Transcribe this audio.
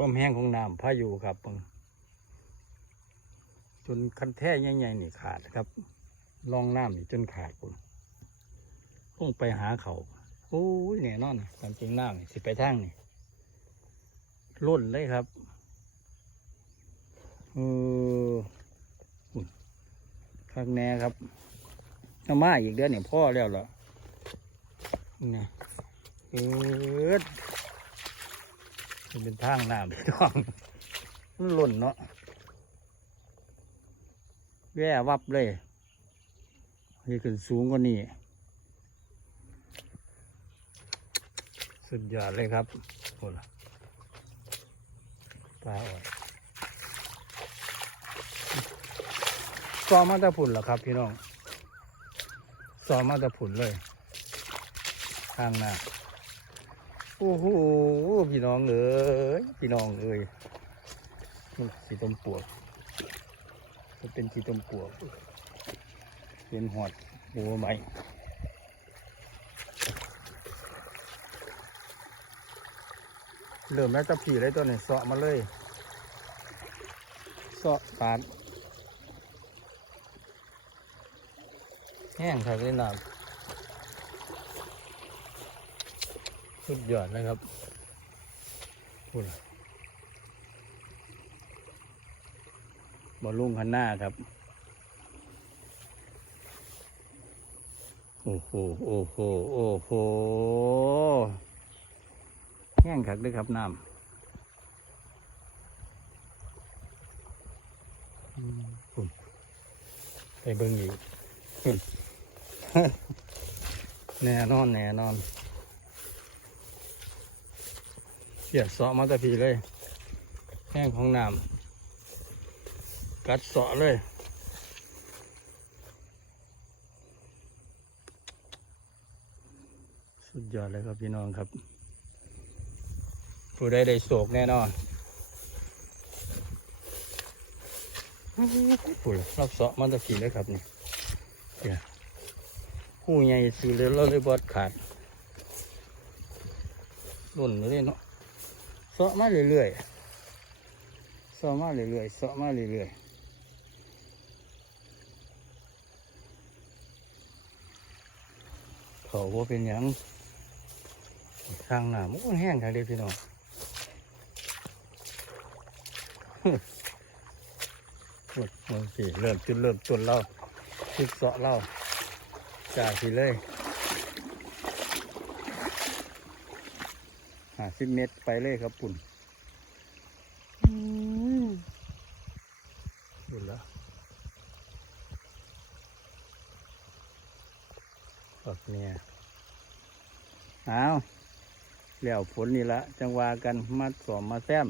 ความแห้งของน้ำพายุครับเบิ่งจนคันแท้ใหญ่ๆนี่ขาดครับลองน้ำนี่จนขาดปุ่นลงไปหาเขาโอ้ยเนี่ยนอนตามจริงน้ำนี่สิไปทางนี่ล้นเลยครับเอออุ่นข้างแน่ครับน้ำมาอีกเดือนนี่พ่อแล้วเหรอเนี่ยเออ มันเป็นทางน้ำพี่น้องมันหล่นเนาะแย่วับเลยนี่ขึ้นสูงกว่านี้สุดยอดเลยครับโอ้ล่ะปลาอ่อยซอมมาแตะผุนเหรอครับพี่น้องซอมมาแตะผุนเลย ข้างหน้า โอ้โหพี่น้องเอ้ยพี่น้องเอ้ยนี่สีต้มปวกจะเป็นสีต้มปวก เป็นหอดหัวไหมเริ่มแล้วจะผีเลยตัวนี้เสาะมาเลยเสาะปาดแห้งครับเลยน้ำ สุดยอดนะครับพูดล่ะบอลลุงคันหน้าครับ โอ้โห โอ้โห โอ้โห แห้งคักเลยครับน้ำอืมพุ่นไปเบิ่งอีกพุ่นแน่นอน แน่นอน เสียเสาะมาตะพีเลย แห้งของน้ำกัดเสาะเลยสุดยอดเลยครับพี่น้องครับ ผู้ใดได้โศกแน่นอนผู้รับเสาะมาแตะพีเลยครับนี่เียผู้ใหญ่สีเลยเราเลยบอดขาดหล่นเลยเนาะ สาะมาเรื่อยๆเสาะมาเรื่อยๆเสาะมาเรื่อยๆเขาว่าเป็นยังทางหน้ามันแห้งทางเดียพี่น้องโอ้ยโอเคเริ่มจุดเริ่มต้นเราจุดเสาะเราจากทีเลย ห้าสิบเมตรไปเลยครับปุ่นดูแล้วฝักเนี่ยเอาแล้วฝนนี่ละจังหวากันมาสอมมาแซม